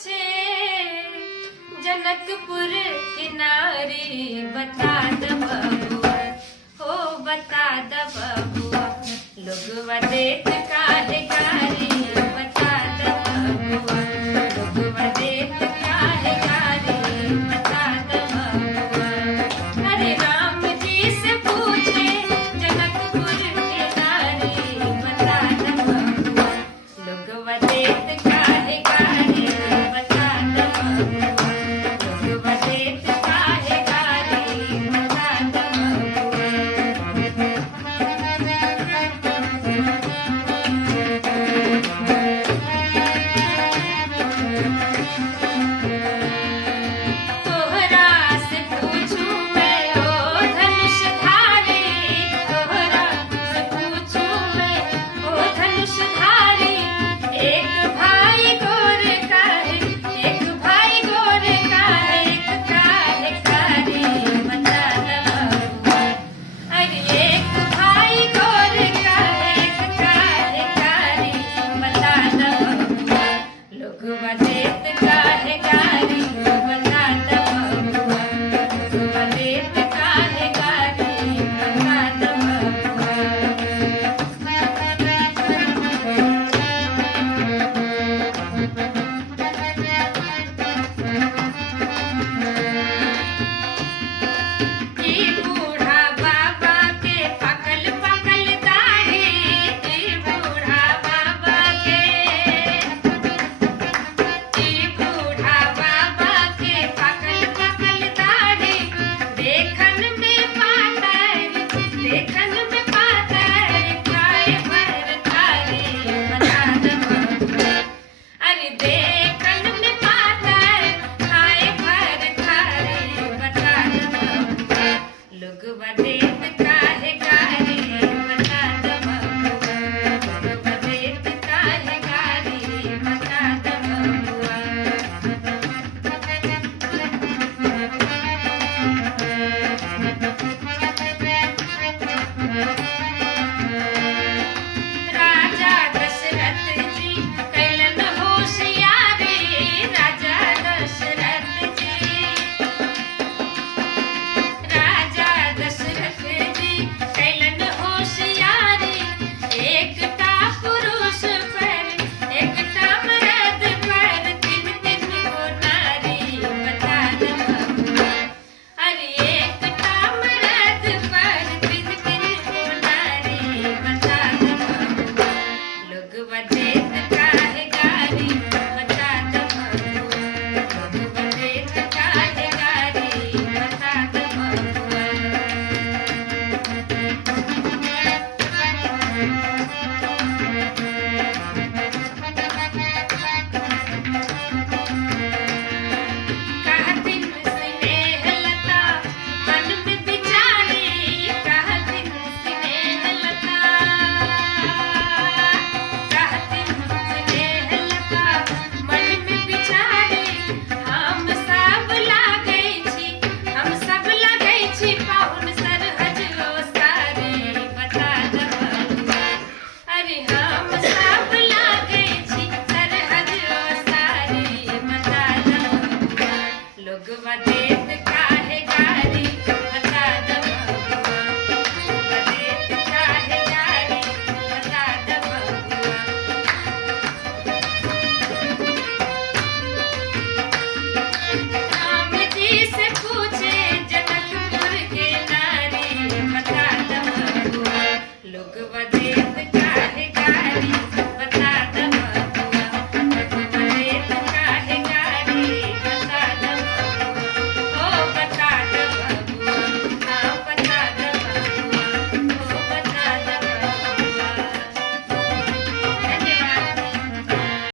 पूछे जनकपुर की नारी, बता द बबुआ, हो बता द बबुआ, लोगवा देत काहे गारी, बता द बबुआ, लोगवा देत काहे गारी, बता द बबुआ। अरे राम जी से पूछे जनकपुर की नारी, बता द बबुआ, लोगवा देत काहे गारी, बता द बबुआ, लोगवा देत काहे गारी, बता द तोहरा से पूछूं मैं ओ धनुषधारी, तोहरा से पूछूं मैं ओ धनुषधारी, एक भाई गोर का है, एक भाई गोर का है, एक काहे कारी, बता द बबुआ। अरे एक भाई गोर का है, एक काहे कारी, बता द बबुआ, लोगवा देत